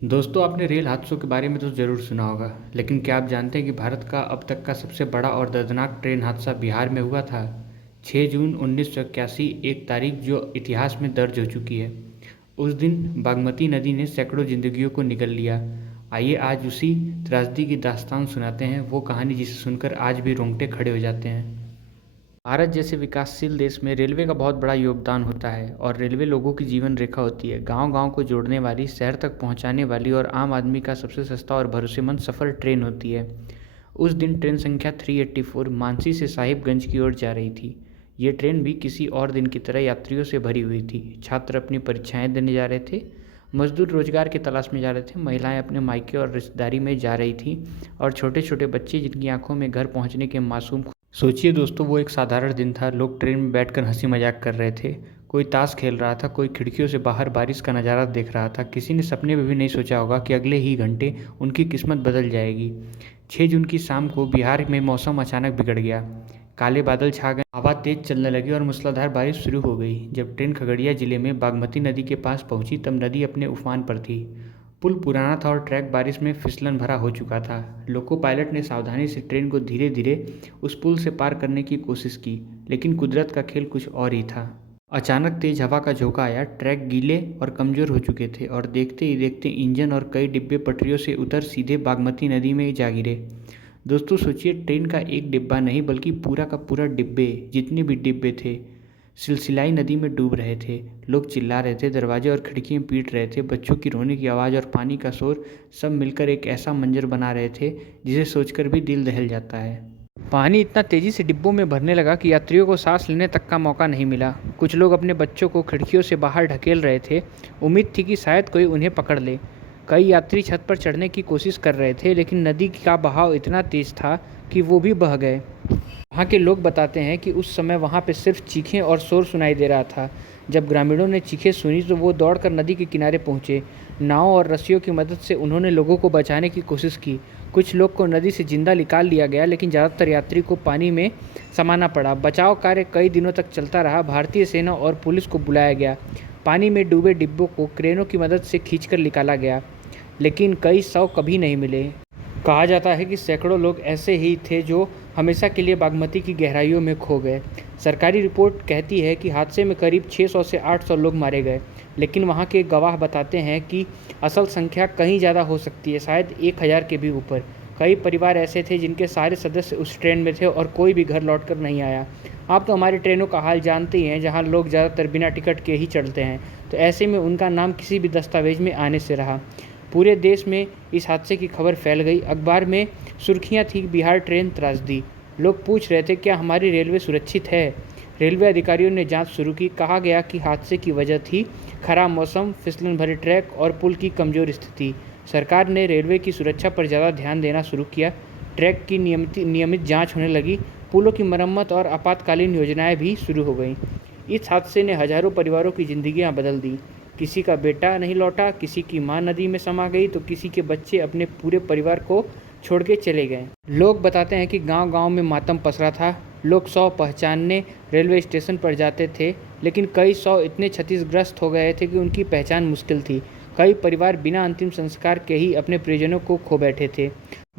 दोस्तों, आपने रेल हादसों के बारे में तो ज़रूर सुना होगा, लेकिन क्या आप जानते हैं कि भारत का अब तक का सबसे बड़ा और दर्दनाक ट्रेन हादसा बिहार में हुआ था? 6 जून 1981, एक तारीख जो इतिहास में दर्ज हो चुकी है। उस दिन बागमती नदी ने सैकड़ों जिंदगियों को निगल लिया। आइए आज उसी त्रासदी की दास्तान सुनाते हैं, वो कहानी जिसे सुनकर आज भी रोंगटे खड़े हो जाते हैं। भारत जैसे विकासशील देश में रेलवे का बहुत बड़ा योगदान होता है और रेलवे लोगों की जीवन रेखा होती है। गांव-गांव को जोड़ने वाली, शहर तक पहुंचाने वाली और आम आदमी का सबसे सस्ता और भरोसेमंद सफ़र ट्रेन होती है। उस दिन ट्रेन संख्या 384 मानसी से साहिबगंज की ओर जा रही थी। ये ट्रेन भी किसी और दिन की तरह यात्रियों से भरी हुई थी। छात्र अपनी परीक्षाएं देने जा रहे थे, मजदूर रोजगार की तलाश में जा रहे थे, महिलाएं अपने मायके और रिश्तेदारी में जा रही थी और छोटे छोटे बच्चे जिनकी आंखों में घर पहुंचने के मासूम। सोचिए दोस्तों, वो एक साधारण दिन था। लोग ट्रेन में बैठकर हंसी मजाक कर रहे थे, कोई ताश खेल रहा था, कोई खिड़कियों से बाहर बारिश का नज़ारा देख रहा था। किसी ने सपने में भी नहीं सोचा होगा कि अगले ही घंटे उनकी किस्मत बदल जाएगी। 6 जून की शाम को बिहार में मौसम अचानक बिगड़ गया। काले बादल छा गए, हवा तेज चलने लगी और मूसलाधार बारिश शुरू हो गई। जब ट्रेन खगड़िया जिले में बागमती नदी के पास पहुंची तब नदी अपने उफान पर थी। पुल पुराना था और ट्रैक बारिश में फिसलन भरा हो चुका था। लोको पायलट ने सावधानी से ट्रेन को धीरे धीरे उस पुल से पार करने की कोशिश की, लेकिन कुदरत का खेल कुछ और ही था। अचानक तेज हवा का झोंका आया। ट्रैक गीले और कमज़ोर हो चुके थे और देखते ही देखते इंजन और कई डिब्बे पटरियों से उतर सीधे बागमती नदी में जा गिरे। दोस्तों सोचिए, ट्रेन का एक डिब्बा नहीं बल्कि पूरा का पूरा डिब्बे, जितने भी डिब्बे थे, सिलसिलाई नदी में डूब रहे थे। लोग चिल्ला रहे थे, दरवाजे और खिड़कियां पीट रहे थे, बच्चों की रोने की आवाज़ और पानी का शोर सब मिलकर एक ऐसा मंजर बना रहे थे जिसे सोचकर भी दिल दहल जाता है। पानी इतना तेज़ी से डिब्बों में भरने लगा कि यात्रियों को सांस लेने तक का मौका नहीं मिला। कुछ लोग अपने बच्चों को खिड़कियों से बाहर ढकेल रहे थे, उम्मीद थी कि शायद कोई उन्हें पकड़ ले। कई यात्री छत पर चढ़ने की कोशिश कर रहे थे, लेकिन नदी का बहाव इतना तेज था कि वो भी बह गए। वहाँ के लोग बताते हैं कि उस समय वहाँ पे सिर्फ चीखें और शोर सुनाई दे रहा था। जब ग्रामीणों ने चीखें सुनी तो वो दौड़कर नदी के किनारे पहुँचे। नाव और रस्सियों की मदद से उन्होंने लोगों को बचाने की कोशिश की। कुछ लोग को नदी से जिंदा निकाल लिया गया, लेकिन ज़्यादातर यात्री को पानी में समाना पड़ा। बचाव कार्य कई दिनों तक चलता रहा। भारतीय सेना और पुलिस को बुलाया गया। पानी में डूबे डिब्बों को क्रेनों की मदद से खींचकर निकाला गया, लेकिन कई शव कभी नहीं मिले। कहा जाता है कि सैकड़ों लोग ऐसे ही थे जो हमेशा के लिए बागमती की गहराइयों में खो गए। सरकारी रिपोर्ट कहती है कि हादसे में करीब 600 से 800 लोग मारे गए, लेकिन वहाँ के गवाह बताते हैं कि असल संख्या कहीं ज़्यादा हो सकती है, शायद 1000 के भी ऊपर। कई परिवार ऐसे थे जिनके सारे सदस्य उस ट्रेन में थे और कोई भी घर लौटकर नहीं आया। आप तो हमारी ट्रेनों का हाल जानते ही हैं, जहाँ लोग ज़्यादातर बिना टिकट के ही चढ़ते हैं, तो ऐसे में उनका नाम किसी भी दस्तावेज में आने से रहा। पूरे देश में इस हादसे की खबर फैल गई। अखबार में सुर्खियां थी, बिहार ट्रेन त्रासदी। लोग पूछ रहे थे, क्या हमारी रेलवे सुरक्षित है? रेलवे अधिकारियों ने जांच शुरू की। कहा गया कि हादसे की वजह थी खराब मौसम, फिसलन भरे ट्रैक और पुल की कमज़ोर स्थिति। सरकार ने रेलवे की सुरक्षा पर ज़्यादा ध्यान देना शुरू किया। ट्रैक की नियमित जाँच होने लगी। पुलों की मरम्मत और आपातकालीन योजनाएं भी शुरू हो गईं। इस हादसे ने हजारों परिवारों की जिंदगियां बदल दी। किसी का बेटा नहीं लौटा, किसी की मां नदी में समा गई, तो किसी के बच्चे अपने पूरे परिवार को छोड़ के चले गए। लोग बताते हैं कि गांव-गांव में मातम पसरा था। लोग शव पहचानने रेलवे स्टेशन पर जाते थे, लेकिन कई शव इतने क्षतिग्रस्त हो गए थे कि उनकी पहचान मुश्किल थी। कई परिवार बिना अंतिम संस्कार के ही अपने प्रियजनों को खो बैठे थे।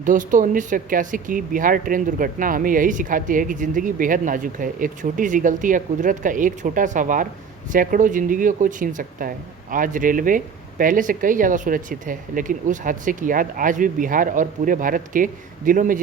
दोस्तों, 1981 की बिहार ट्रेन दुर्घटना हमें यही सिखाती है कि ज़िंदगी बेहद नाजुक है। एक छोटी सी गलती या कुदरत का एक छोटा सा वार सैकड़ों जिंदगियों को छीन सकता है। आज रेलवे पहले से कई ज़्यादा सुरक्षित है, लेकिन उस हादसे की याद आज भी बिहार और पूरे भारत के दिलों में